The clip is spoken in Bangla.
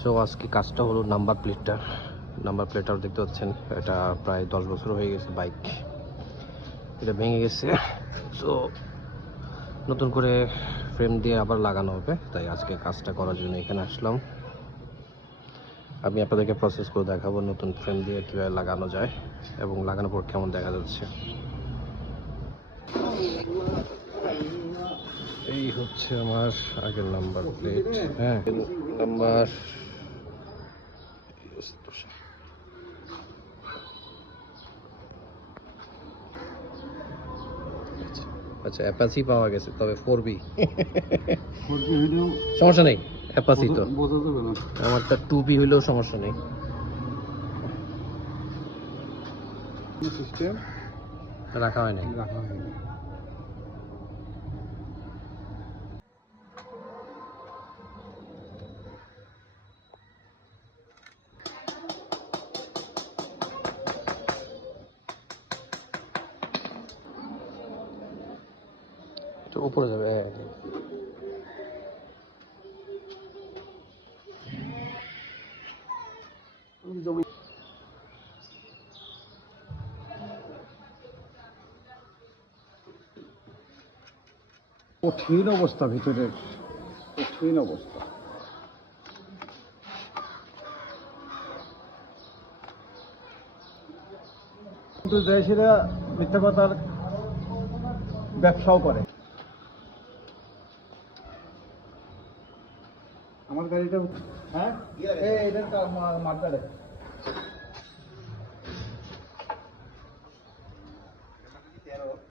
সো আজকে কাজটা হলো নাম্বার প্লেটটা দেখতে পাচ্ছেন, এটা প্রায় 10 বছর হয়ে গেছে বাইক, এটা ভেঙে গেছে। সো নতুন করে ফ্রেম দিয়ে আবার লাগানো হবে, তাই আজকে কাজটা করার জন্য এখানে আসলাম। আমি আপনাদেরকে প্রসেস করে দেখাবো নতুন ফ্রেম দিয়ে কীভাবে লাগানো যায় এবং লাগানোর পর কেমন দেখা যাচ্ছে। এই হচ্ছে আমার আগের নাম্বার প্লেট। হ্যাঁ, নাম্বার আচ্ছা অ্যাপাচি পাওয়া গেছে, তবে 4B সমস্যা নেই, অ্যাপাচি তো আমারটা 2B হইলেও সমস্যা নেই। সিস্টেম রাখা হয় নাই। তো উপরে যাবে, কঠিন অবস্থা, ভিতরে কঠিন অবস্থা। কিন্তু দেশিরা মিথ্যা কথার ব্যবসাও করে। আমার গাড়িটা হ্যাঁ এটা মার্কেটে